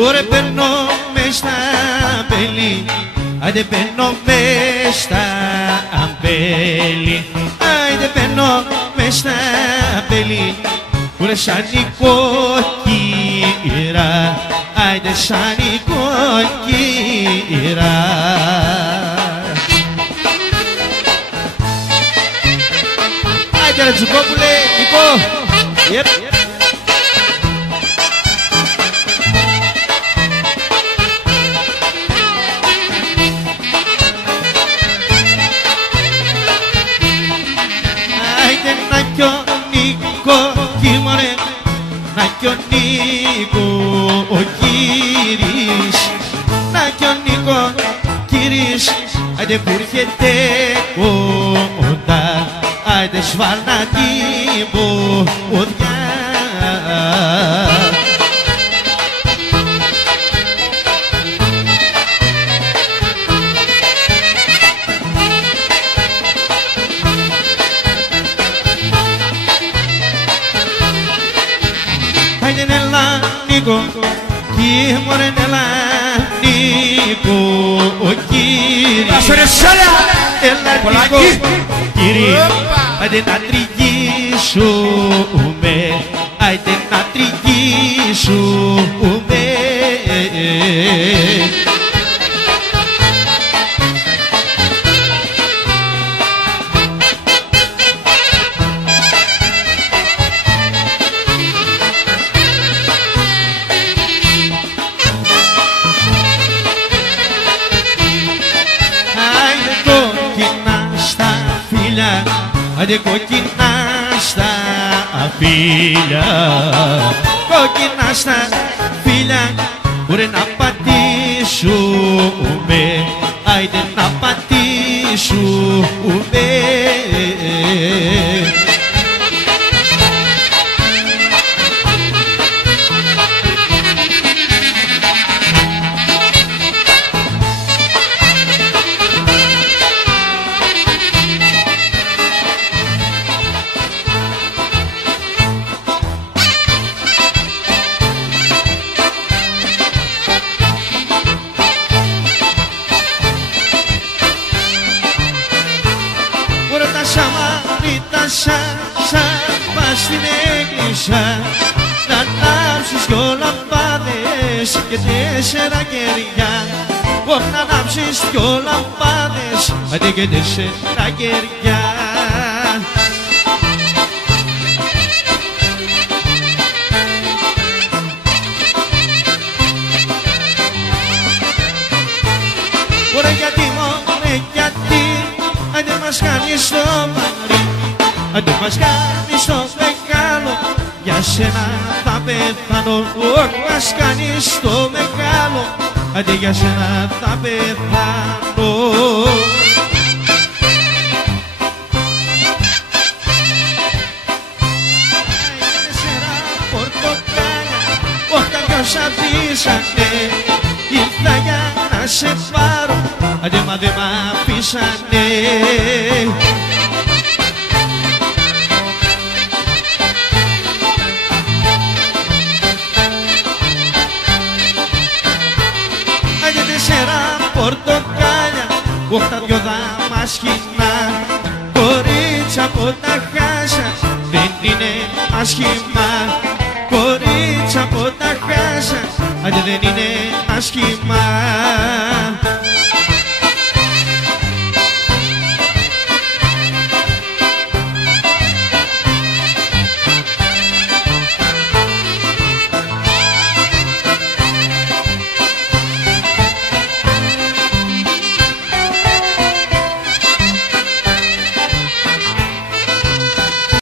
Ωρε παίρνω μες στα αμπέλι, άιντε παίρνω μες στα αμπέλι, άιντε παίρνω μες στα αμπέλι. Ωρε σαν η κόκκυρα, άιντε σαν η κόκκυρα. Άιντε ρε Τζουκόπουλε, Νικό. Άιντε να κι ο Νίκο κοίμωνε, να κι ο Νίκο ο κύρις, να κι ο Νίκο κύρις, άιντε που έρχεται κοντά, άιντε σβάρνα την ποδιά. Άιντε έλα Νίκο, κι μωρέ έλα Νίκο ο κύρις. Έλα Νίκο κύριε, άιντε να τριγίσουμε, άιντε να τριγίσουμε. Άιντε κόκκινα στα φύλλα, κόκκινα στα φύλλα, ωρε να πατήσουμε, άιντε να πατήσουμε. Πας στην εκκλησιά να ανάψεις δυο λαμπάδες και 4 κεριά. Πώς να ανάψεις δυο λαμπάδες, άντε και 4 κεριά. Ωραία γιατί μωρέ γιατί, άντε μας κάνεις το μαρί, άντε μας κάνεις το μεγάλο, για σένα θα πεθάνω. Μας κάνεις το μεγάλο, άντε για σένα θα πεθάνω. Άιντε 4 πορτοκάλια, όταν δυο αφήσανε, ήρθα για να σε πάρω, άντε μα δε μ' αφήσανε. Πορτοκάλια, όχτα δυο δαμάσχηνα, κορίτσια από τα χάσα δεν είναι άσχημα. Κορίτσια από τα χάσα, άντε δεν είναι άσχημα.